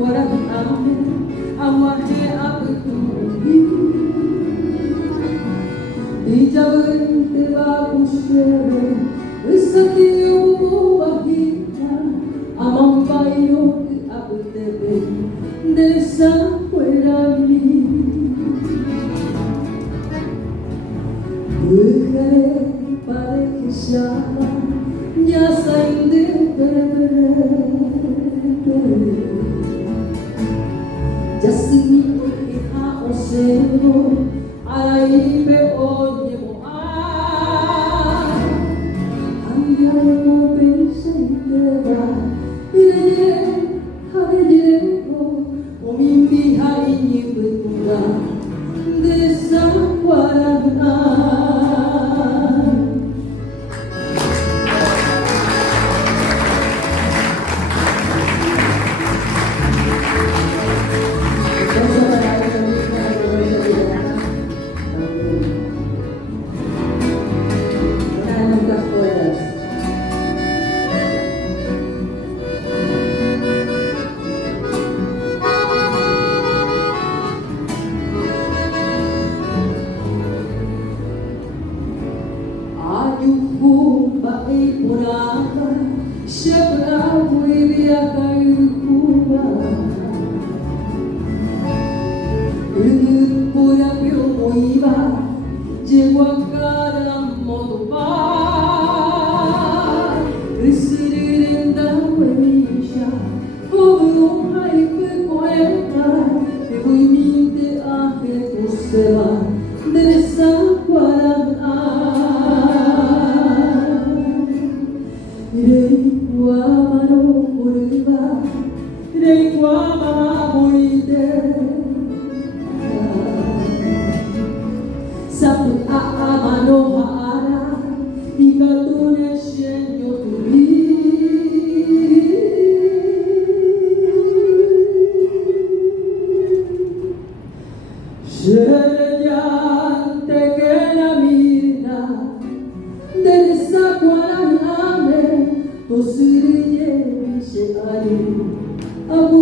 Walang amin, amahe abdui. Dijawin tiba usere, isakiyo bahita, amang bayo abdebe, desa kuerami. Bukare pare kisama, nyasa inde bere. Jasini iha oseno aibe onye mo anya mo besentera ile haile ko omimbi haini betura desa warana. Baik puraka, siapa biarkan kuba. Dengan pura piomoiba, jiwa karam moduba. Risirenda wenisha, kono hai pekoeta, ibuimite ahe kusela, desa kuarana. Reikwa mano muriba, reikwa mama muride. Sapu mano haara, ikatune shenyo turi. Shereyante que la mina, desa kuarana. Tosiriye bir şey alim, abu